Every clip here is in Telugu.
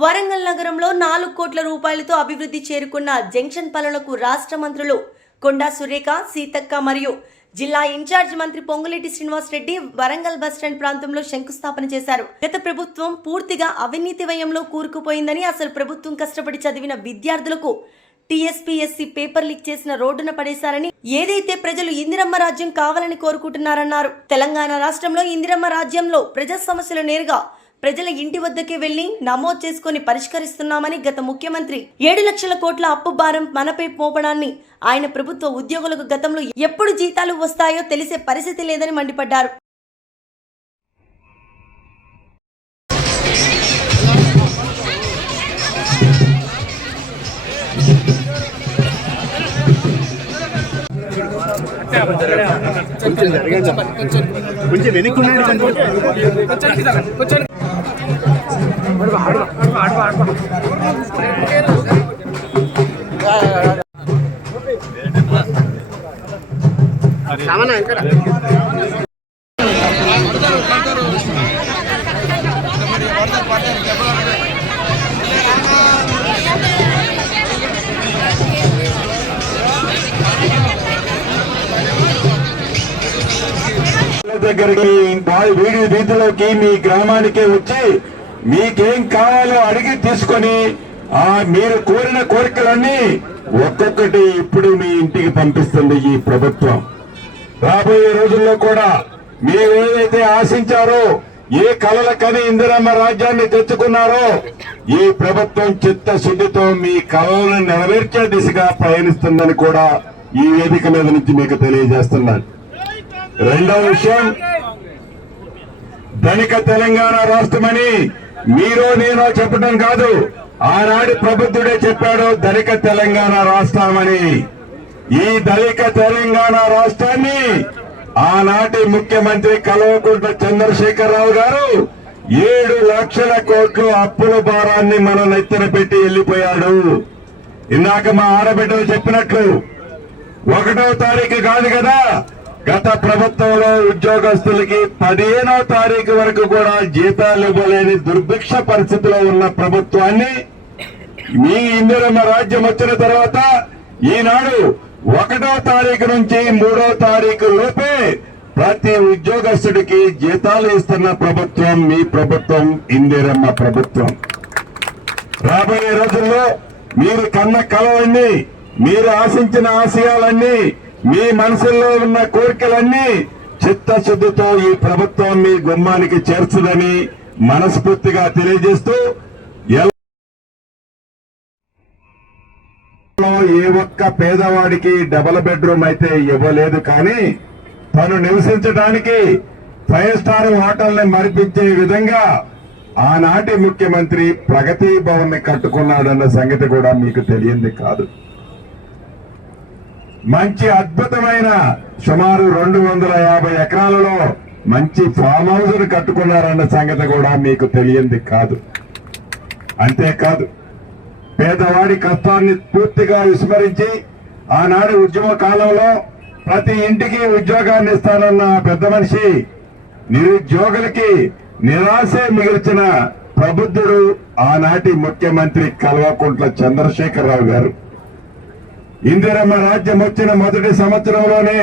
వరంగల్ నగరంలో నాలుగు కోట్ల రూపాయలతో అభివృద్ధి చేరుకున్న జంక్షన్ పనులకు రాష్ట్ర మంత్రులు కొండా సురేఖ సీతక్క మరియు జిల్లా ఇన్ఛార్జ్ మంత్రి పొంగులేటి శ్రీనివాస్ రెడ్డి వరంగల్ బస్టాండ్ ప్రాంతంలో శంకుస్థాపన చేశారు. గత ప్రభుత్వం పూర్తిగా అవినీతి వయంలో కూరుకుపోయిందని అసలు ప్రభుత్వం కష్టపడి చదివిన విద్యార్థులకు టీఎస్పీఎస్సీ పేపర్ లీక్ చేసిన రోడ్డున పడేశారని ఏదైతే ప్రజలు ఇందిరమ్మ రాజ్యం కావాలని కోరుకుంటున్నారన్నారు. తెలంగాణ రాష్ట్రంలో ఇందిరమ్మ రాజ్యంలో ప్రజా సమస్యలు నేరుగా ప్రజల ఇంటి వద్దకే వెళ్ళి నమోదు చేసుకుని పరిష్కరిస్తున్నామని గత ముఖ్యమంత్రి ఏడు లక్షల కోట్ల అప్పు భారం మనపై మోపడాన్ని ఆయన ప్రభుత్వ ఉద్యోగులకు గతంలో ఎప్పుడు జీతాలు వస్తాయో తెలిసే పరిస్థితి లేదని మండిపడ్డారు. కొంచెం వెనుక్కున్నాడు దగ్గరికి వారి వీడి వీధిలోకి మీ గ్రామానికి వచ్చి మీకేం కావాలో అడిగి తీసుకొని ఆ మీరు కోరిన కోరికలన్నీ ఒక్కొక్కటి ఇప్పుడు మీ ఇంటికి పంపిస్తుంది ఈ ప్రభుత్వం. రాబోయే రోజుల్లో కూడా మీరు ఏదైతే ఆశించారో ఏ కలల కని ఇందిరమ్మ రాజ్యాన్ని తెచ్చుకున్నారో ఈ ప్రభుత్వం చిత్తశుద్ధితో మీ కళలను నెరవేర్చే దిశగా పయనిస్తుందని కూడా ఈ వేదిక మీద నుంచి మీకు తెలియజేస్తున్నాను. రెండవ విషయం ధనిక తెలంగాణ రాష్ట్రమని మీరు నేను చెప్పడం కాదు. ఆనాడు ప్రభుత్వుడే చెప్పాడు ధనిక తెలంగాణ రాష్ట్రమని. ఈ దళిక తెలంగాణ రాష్ట్రాన్ని ఆనాటి ముఖ్యమంత్రి కల్వకుంట్ల చంద్రశేఖరరావు గారు ఏడు లక్షల కోట్లు అప్పుల భారాన్ని మన నెత్తిన పెట్టి వెళ్ళిపోయాడు ఇందాక మా ఆడబిడ్డలు చెప్పినట్లు ఒకటో తారీఖు కాదు కదా గత ప్రభుత్వంలో ఉద్యోగస్తులకి పదిహేనో తారీఖు వరకు కూడా జీతాలు ఇవ్వలేని దుర్భిక్ష పరిస్థితిలో ఉన్న ప్రభుత్వాన్ని మీ ఇందిరమ్మ రాజ్యం వచ్చిన తర్వాత ఈనాడు ఒకటో తారీఖు నుంచి మూడో తారీఖు లోపే ప్రతి ఉద్యోగస్తుడికి జీతాలు ఇస్తున్న ప్రభుత్వం మీ ప్రభుత్వం ఇందిరమ్మ ప్రభుత్వం. రాబోయే రోజుల్లో మీరు కన్న కలవన్నీ మీరు ఆశించిన ఆశయాలన్నీ మీ మనసుల్లో ఉన్న కోరికలన్నీ చిత్తశుద్ధితో ఈ ప్రభుత్వం మీ గుమ్మానికి చేర్చుదని మనస్ఫూర్తిగా తెలియజేస్తూ ఏ ఒక్క పేదవాడికి డబల్ బెడ్రూమ్ అయితే ఇవ్వలేదు కానీ తను నివసించడానికి ఫైవ్ స్టార్ హోటల్ని మరిపించే విధంగా ఆనాటి ముఖ్యమంత్రి ప్రగతి భవన్ని కట్టుకున్నాడన్న సంగతి కూడా మీకు తెలియంది కాదు. మంచి అద్భుతమైన సుమారు రెండు వందల యాభై ఎకరాలలో మంచి ఫామ్ హౌస్ను కట్టుకున్నారన్న సంగతి కూడా మీకు తెలియంది కాదు. అంతేకాదు పేదవాడి కష్టాన్ని పూర్తిగా విస్మరించి ఆనాడు ఉద్యమ కాలంలో ప్రతి ఇంటికి ఉద్యోగాన్ని ఇస్తానన్న పెద్ద మనిషి నిరుద్యోగులకి నిరాశే మిగిల్చిన ప్రబుద్ధుడు ఆనాటి ముఖ్యమంత్రి కల్వకుంట్ల చంద్రశేఖరరావు గారు. ఇందిరమ్మ రాజ్యం వచ్చిన మొదటి సంవత్సరంలోనే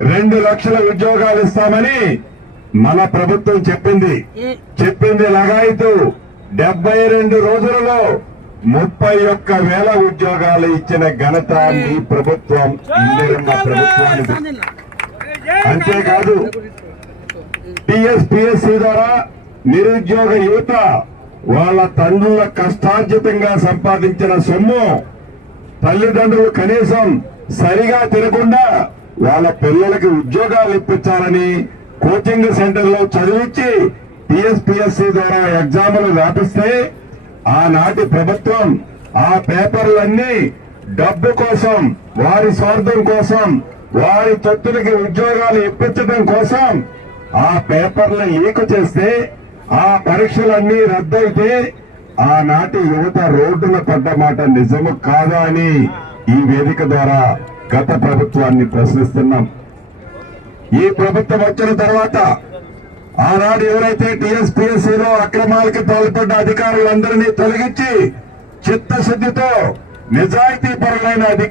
రెండు లక్షల ఉద్యోగాలు ఇస్తామని మన ప్రభుత్వం చెప్పింది. చెప్పింది లగాయితూ డెబ్బై రెండు రోజులలో ముప్పై ఒక్క వేల ఉద్యోగాలు ఇచ్చిన ఘనత మీ ప్రభుత్వం ఇందిరమ్మ ప్రభుత్వానికి. అంతేకాదు టిఎస్పిఎస్సి ద్వారా నిరుద్యోగ యువత వాళ్ళ తండ్రుల కష్టార్జితంగా సంపాదించిన సొమ్ము తల్లిదండ్రులు కనీసం సరిగా తినకుండా వాళ్ళ పిల్లలకి ఉద్యోగాలు ఇప్పించాలని కోచింగ్ సెంటర్లో చదివించి టిఎస్పిఎస్సి ద్వారా ఎగ్జాములు వ్యాపిస్తే ఆనాటి ప్రభుత్వం ఆ పేపర్లన్నీ డబ్బు కోసం వారి స్వార్థం కోసం వారి తొత్తులకి ఉద్యోగాలు ఇప్పించడం కోసం ఆ పేపర్లు లీక్ చేస్తే ఆ పరీక్షలన్నీ రద్దయితే ఆనాటి యువత రోడ్డున పడ్డ మాట నిజము కాదా అని ఈ వేదిక ద్వారా గత ప్రభుత్వాన్ని ప్రశ్నిస్తున్నాం. ఈ ప్రభుత్వం వచ్చిన తర్వాత ఆనాడు ఎవరైతే టీఎస్పీఎస్సీ లో అక్రమాలకు పాల్పడ్డ అధికారులందరినీ తొలగించి చిత్తశుద్ధితో నిజాయితీ పరులైన అధికారులు